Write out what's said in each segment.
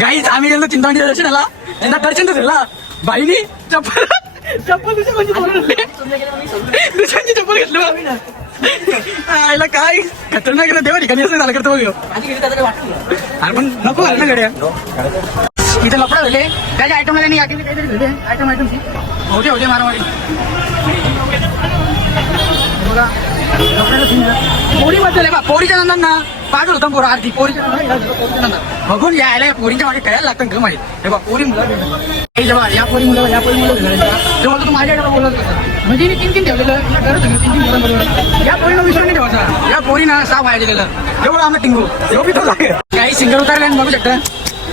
गाईच आम्ही गेलो चिंतामणी दर्शनाला. त्यांना दर्शन तर झाला बाईनी चप्पल चप्पल दुसऱ्यांची चप्पल घेतली आईला काय खतरनाक रे देवा ठिकाणी असं झालं करतो बघ अरे पण नको घाल ना गड्या. इथे लपडा झाले. काय आयटम नाही? यादी आयटम आयटम होते होते मारामारी. बघा. लफड्याला पोरी बद्दल आहे बा. पोरीच्या नंतर ना. पाठवलं होतं पोरं आरती. पोरीच्या बघून यायला या पोरींच्या मागे करायला लागतं का माहिती हे बा पोरी मुलं जेव्हा या पोरी मुलं या पोरी मुलं घालायचं तेव्हा तो माझ्याकडे बोलत होता. म्हणजे मी तीन तीन ठेवलेलं करत होतो तीन तीन मुलांबरोबर या पोरीनं विसरून नाही ठेवायचा या पोरीनं सहा व्हायला दिलेलं. जेवढं आम्ही टिंगू. एवढं बी तो लागेल काही सिंगर उतारले आणि बघू शकता.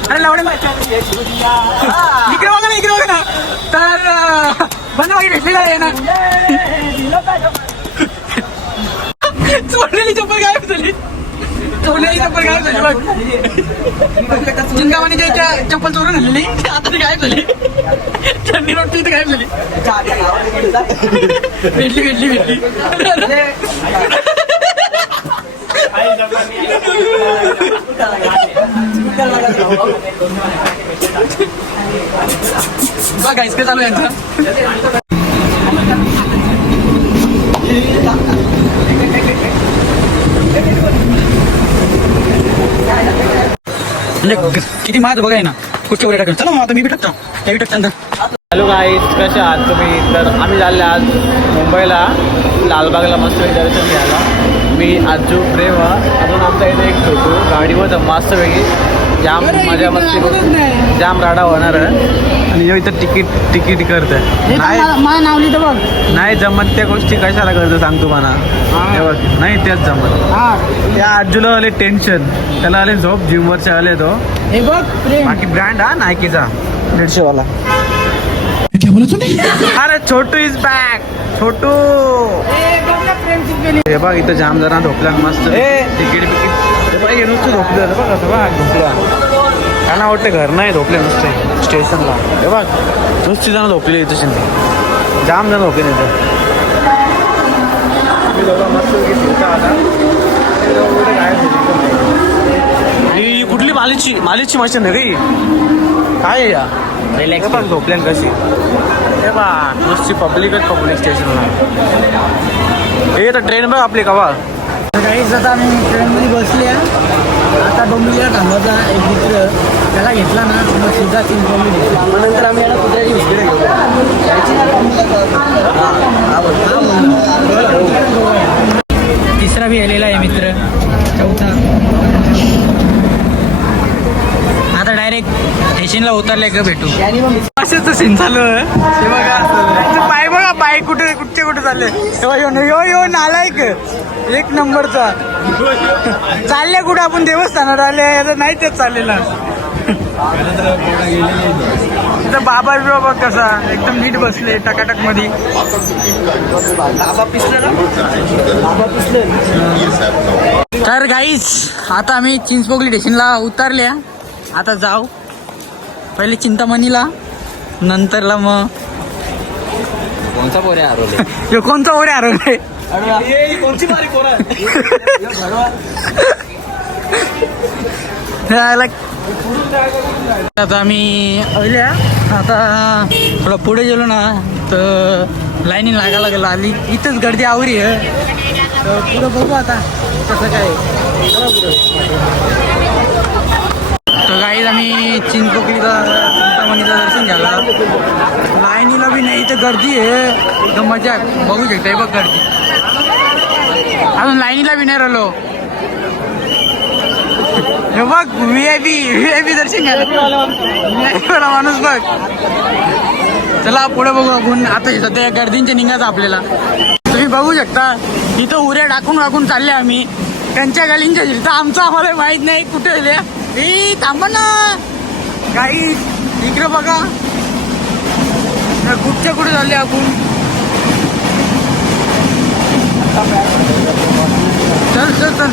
अरे लावडे इकडे बघा ना इकडे बघा ना. तर बंद मागे भेटलेला आहे ना. चोरलेली चप्पल काय झाली चप्पल गायब झाली बघ. चिंतामणी त्या चप्पल चोरून आणलेली आता ती गायब झाली. चंडी रोटी इथे गायब झाली. भेटली भेटली भेटली. बघा काय चालू आहे यांचं. म्हणजे किती महाग बघाय ना. कुठच्या वर टाकून. चला मग आता मी बी टाकतो भेटत टाकता हॅलो काय कसे आहात तुम्ही? तर आम्ही झाले आज मुंबईला लालबागला मस्त दर्शन घ्यायला मी आजू प्रेम अजून आमच्या इथे एक छोटू. गाडीवर मस्त वेगळी जाम मजा मस्ती करू जाम राडा होणार आहे. आणि ह्यो इथं तिकीट तिकीट करत नाही नाही जमत त्या गोष्टी कशाला करतो सांग तू मला. हे. बघ, नाही तेच जमत. हा. त्या आजूला आले टेन्शन त्याला आले झोप जिमवरचे आले तो. हे बघ प्रेम. बाकी ब्रँड हा नायकीचा दीडशे वाला अरे छोटू इज बॅक छोटू. हे बघ इथं जाम जरा झोपला मस्त तिकीट बिकीट हे नुसतं झोपलं बघ असं बघ झोपला त्यांना वाटतं घर नाही झोपले नुसते स्टेशनला. हे बघ नुसती जण झोपली इथं शिंदे. जाम जण झोपले झाले. ही कुठली मालीची मालीची मशीन आहे रे काय या? रिलॅक्स पण झोपल्यान कशी. हे बा नुसती पब्लिकच पब्लिक स्टेशनला हे तर ट्रेन बघ आपली कवा. काहीच आता आम्ही ट्रेनमध्ये बसले आता डोंबिवलीला थांबायचा एक मित्र. त्याला घेतला ना मग सीधा चिंचवली नंतर आम्ही याला कुत्र्याची बिस्किट तिसरा बी आलेला आहे मित्र. चौथा. आता डायरेक्ट स्टेशनला उतरले का भेटू? असेच सीन चालू आहे. पाय बघा पाय कुठे कुठचे कुठे चालले हे बघा, यो यो यो नालायक. एक नंबरचा. चालले कुठे? आपण देवस्थानात आले आता नाही तेच चाललेला. इथं बाबा बिबा कसा? एकदम नीट बसले टकाटकमध्ये तर गाईस आता आम्ही चिंचपोकली स्टेशनला उतरल्या. आता जाऊ. पहिले चिंतामणीला नंतरला मग कोणता पोऱ्या हरवले कोणचा ओढे हरवले कोणची बारी पोरा आता आम्ही अहिल्या आता थोडं पुढे गेलो ना तर लाईनी लागायला लागला. आली इथंच गर्दी आवरी आहे. तर पुढं बघू आता कसं काय तर गाईज आम्ही चिंचपोकलीचा चिंतामणीचं दर्शन घ्यायला. लाईनीला बी नाही इथं गर्दी आहे. एकदम मजा बघू शकता बघ गर्दी. अजून लाईनीला बी नाही राहिलो. हे बघ V I P V I P दर्शन घ्यायला. माणूस बघ. चला पुढे बघू आपण आता सध्या गर्दींच्या निघायचं आपल्याला. तुम्ही बघू शकता इथं उऱ्या टाकून टाकून चालले आम्ही. त्यांच्या गालींच्या तर आमचं आम्हाला माहीत नाही कुठे हे थांबा ना. काही इकडे बघा. कुठच्या कुठे झाले आपण? चल चल चल.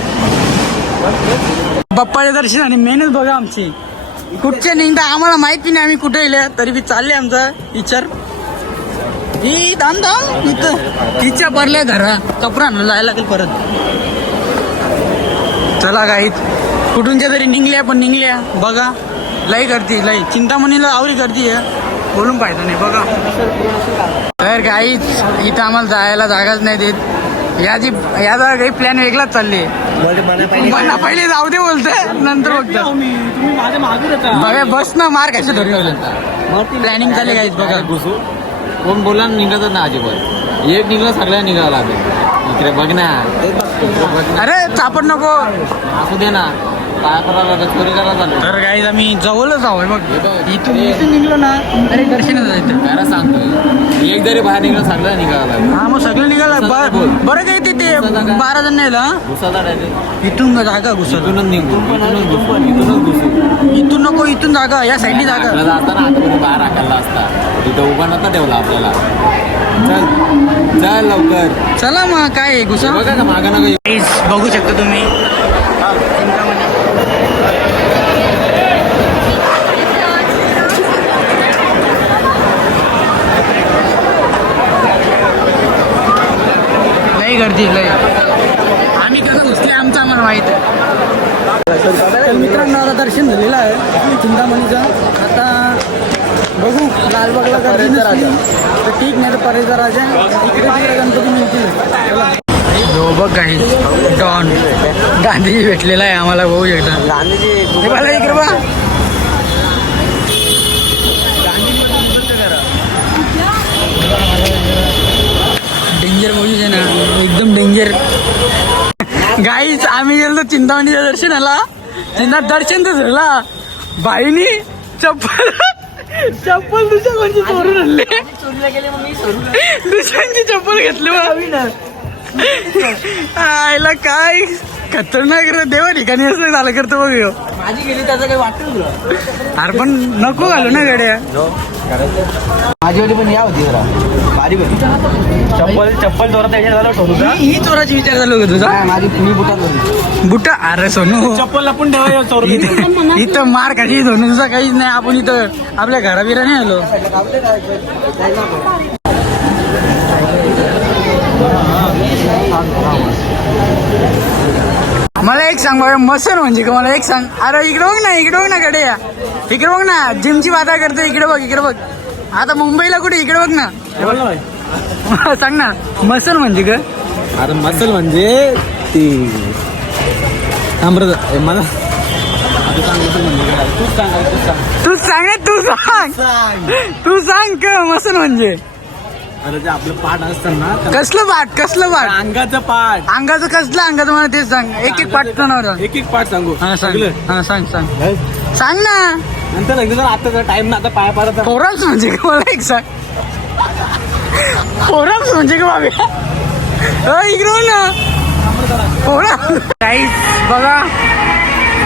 बाप्पाचे दर्शन आणि मेहनत बघा आमची. कुठच्या निघता आम्हाला माहिती नाही आम्ही कुठे गेल्या तरी बी चालले आमचा विचार. ही दाम दाम इथं तिच्या भरल्या घरा. कपडा जायला लागेल परत. चला काही कुठूनच्या तरी निघल्या पण निघल्या. बघा. लई गर्दी लई चिंतामणीला आवरी आहे. बोलून पाहिजे नाही बघा. तर काहीच इथं आम्हाला जायला जागाच नाही देत. याची याचा काही प्लॅन वेगळाच चालले मला पहिले जाऊ दे बोलतोय नंतर बघा बस ना मार कशा धरून प्लॅनिंग झाली काहीच बघा. घुसू. कोण बोला निघतच ना अजिबात. एक निघलं सगळ्या निघावं लागेल. इकडे बघ ना अरे चापट नको. असू दे ना. काय करायला लागलं? चोरी करायला चालू तर काही आम्ही जवळच आहोय बघ. बघ, इथून इथून निघलो ना. तरी दर्शन जायचं. काय सांगतोय. एक जरी बाहेर निघलं सगळं निघावं लागेल. हा मग सगळं निघालं बरं काय ते ते बारा जण नाही घुसाचा इथून जागा घुसल. इथूनच निघू इथूनच घुसू इथूनच घुसू इथून नको इथून जागा. या साईडनी जागा. असताना आतापर्यंत बाहेर हाकायला असता. तिथं उभा नव्हता ठेवला आपल्याला. चल चल लवकर. चला मग काय आहे, घुसा. बघा का मागं नका बघू शकता तुम्ही. लई आम्ही कसं घुसले आमचं आम्हाला माहीत आहे. तर मित्रांनो आता दर्शन झालेलं आहे. चिंतामणीचं. आता बघू लालबागला गर्दी नसली तर ठीक नाही तर परेचा राजा. इकडे तिकडे गणपती मिळतील हो बघ काही डॉन. गांधीजी भेटलेला आहे आम्हाला बघू शकता. हे मला इकडे बा डेंजर पोझिशन आहे ना एकदम डेंजर गाईच आम्ही गेलो चिंतामणीच्या दर्शनाला. चिंता दर्शन तर झाला. बाईनी चप्पल चप्पल दुसऱ्या कोणची चोरून आणले. दुसऱ्यांची चप्पल घेतली आयला काय खतरनाक रे. देवा ठिकाणी असं झालं करतो बघ ह्यो. माझी गेली त्याचं काही वाटतं अरे पण नको घालू ना गड्या. माझी वाली पण या होती जरा. चप्पल चप्पल जोरात ही चोराची विचार चालू होता तुझा. माझी तुम्ही बुटात होती. बुटा? अरे सोनू. चप्पल आपण ठेवायचं चोरून. इथं इथं मार कशी सोनू? तुझा काहीच नाही. आपण इथं आपल्या घराबिरा नाही आलो. मला एक सांग बरं मसन म्हणजे का? मला एक सांग. अरे इकडे बघ ना इकडे बघ ना कडे या इकडे बघ ना जिमची वादा करते इकडे बघ इकडे बघ. आता मुंबईला कुठे? इकडे बघ ना. सांग ना. मसन म्हणजे का अरे मसल म्हणजे ती मला मसल तू सांग तू सांग. तू सांग का मसन म्हणजे. अरे ते आपलं पाठ असतं ना. कसलं पाठ? कसलं पाठ? अंगाचं पाठ. अंगाचं कसलं? अंगाचं मला तेच सांग. एक एक पाठ एक एक पाठ सांगू. हा सांग. हा सांग सांग. सांग ना. नंतर एकदा जर आता टाइम ना आता पाया पाडत फोरम्स म्हणजे का मला एक सांग. फोरम्स म्हणजे का बाबा. इकडे ना. फोरम काहीच बघा.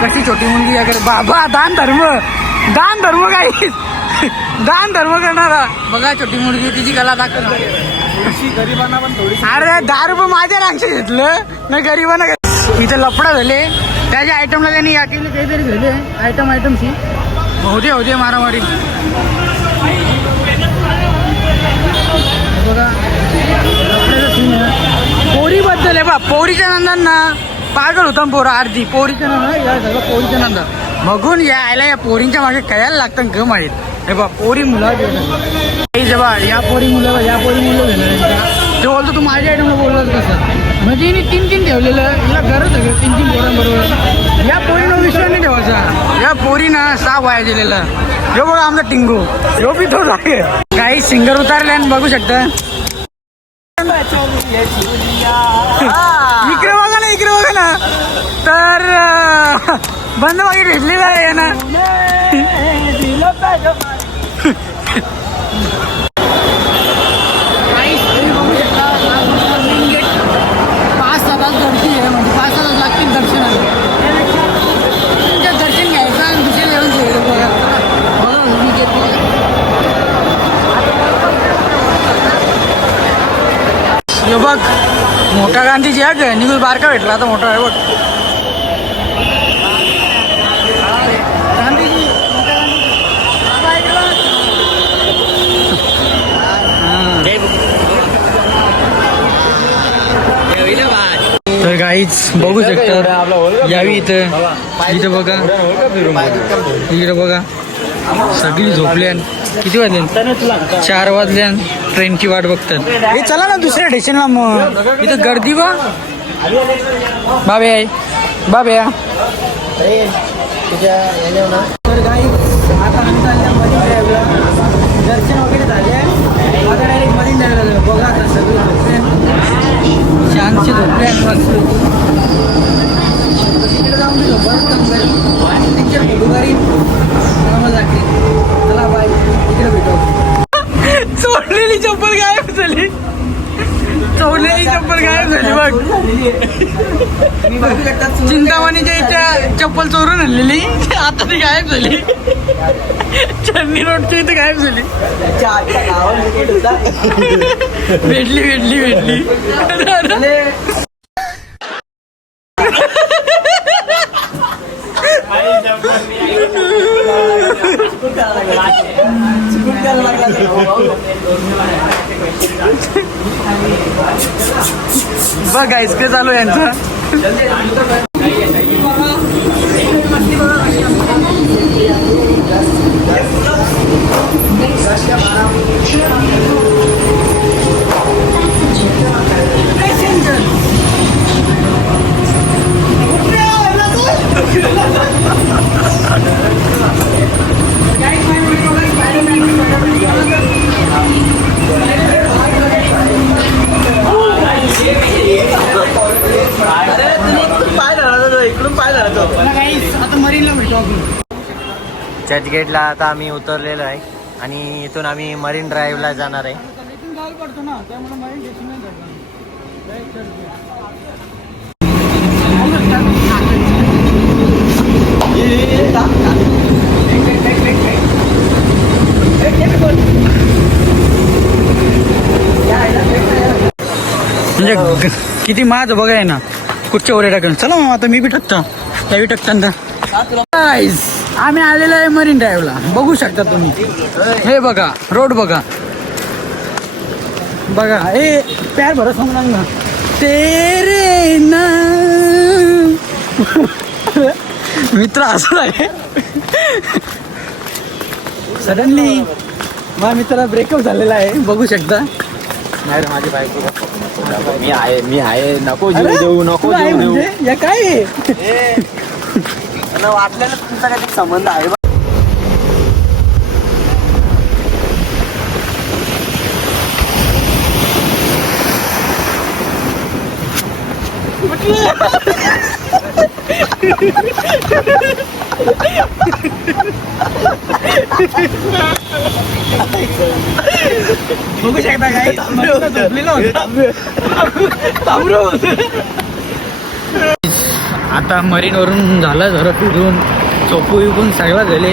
कशी छोटी मुलगी याकडे. बाबा दान धर्म. दान धर्म काही दान धर्म करणारा. बघा छोटी मुलगी तिची कला थोडीशी गरिबांना पण थोडीशी अरे दहा रुपये माझ्या रांगचे घेतलं. नाही गरिबांना. इथे लफडा झाले. त्याच्या आयटमला त्यांनी या केले काहीतरी झाले. आयटम आयटमशी होते होते मारामारी. बघा पोरीबद्दल आहे बा पोरीच्या नंदन ना पागल होता ना पोरा अर्धी पोरीच्या नंदा या सगळं पोरीच्या नंदा. बघून यायला या पोरींच्या मागे कळायला लागतं ग माहीत. हे बा पोरी मुलं जेव्हा या पोरी मुलं या पोरी मुलं ते बोलतो तू माझ्या आयटमला बोललाच कसं म्हणजे हिने तीन तीन ठेवलेलं हिला गरज आहे तीन तीन पोरांबरोबर. या पोरी या पोरीनं वाया दिलेलं. ह्यो बघा आमचा टिंगू. ह्यो बी तो आहे काही सिंगर उतारले आणि बघू शकता. इकडे बघा ना इकडे बघा ना. तर बंद मागे भेटलेला आहे ना काहीच तरी बघू शकता नागपूरचा main gate पाच सहा तास गर्दी आहे म्हणजे पाच सहा तास लागतील दर्शनाला त्यापेक्षा तुमचं दर्शन घ्यायचं आणि दुसरे जेवण घ्यायचं बघा बघा main gate बघा. हे बघ मोठा गांधीजी आहे का निघून बारका भेटला आता मोठा आहे बघ. गांधीजी मोठा गांधीजी. बाबा इकडे बघ. तर काही गाईच बघू शकता यावी इथं इथं बघा. इकडं बघा. सगळी झोपल्यान किती वाजले? चार वाजल्यान ट्रेनची वाट बघतात. हे चला ना दुसऱ्या स्टेशनला मग. इथं गर्दी बा. बाबे आहे बाबे तर गाई आता आम्ही चालल्या मरीन ड्राईव्हला दर्शन वगैरे झाले. आहे आता डायरेक्ट मरीन ड्राईव्हला बघा आता सगळे छानसे झोपले आणि मस्त. चला बाय भेटू सोडलेली चप्पल गायब झाली. सोडलेली चप्पल गायब झाली बघ. चिंतामणीच्या इथे चप्पल चोरून आणलेली. आता ती गायब झाली. चन्नी रोडच्या इथे गायब झाली. भेटली भेटली भेटली. बघ गाईस चालू यांचं आता मरीनला भेटू आपण चर्चगेटला आता आम्ही उतरलेलो आहे. आणि इथून आम्ही मरीन ड्राईव्हला जाणार आहे. ना म्हणजे किती माझ बघाय ना. कुठच्या वर टाकून चला मग आता मी बी टाकता त्यावी टाकता आम्ही आलेलो आहे मरीन ड्राईव्हला. बघू शकता तुम्ही. हे बघा रोड बघा. बघा ए प्यार भरत सांगणार ना तेरे नाम. मित्र असं आहे. सडनली माझ्या मित्राला ब्रेकअप झालेला आहे. बघू शकता. नाही रे माझी बायको मी आहे मी आहे. नको अरे, जीव देऊ नको आहे जीव देऊ. म्हणजे? या काय आहे? वाटलेलं तुमचा काही संबंध आहे बघू शकता काय झोपलेला होता थांबलो आता मरीनवरून झालं जरा फिरून चोपू विकून सगळं झाले.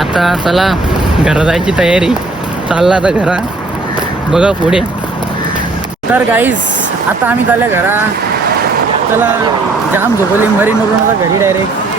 आता चला घरा जायची तयारी. चालला आता घरा. बघा पुढे. तर गाईज आता आम्ही चालल्या घरा. चला जाम झोपली. मरीनवरून आता घरी डायरेक्ट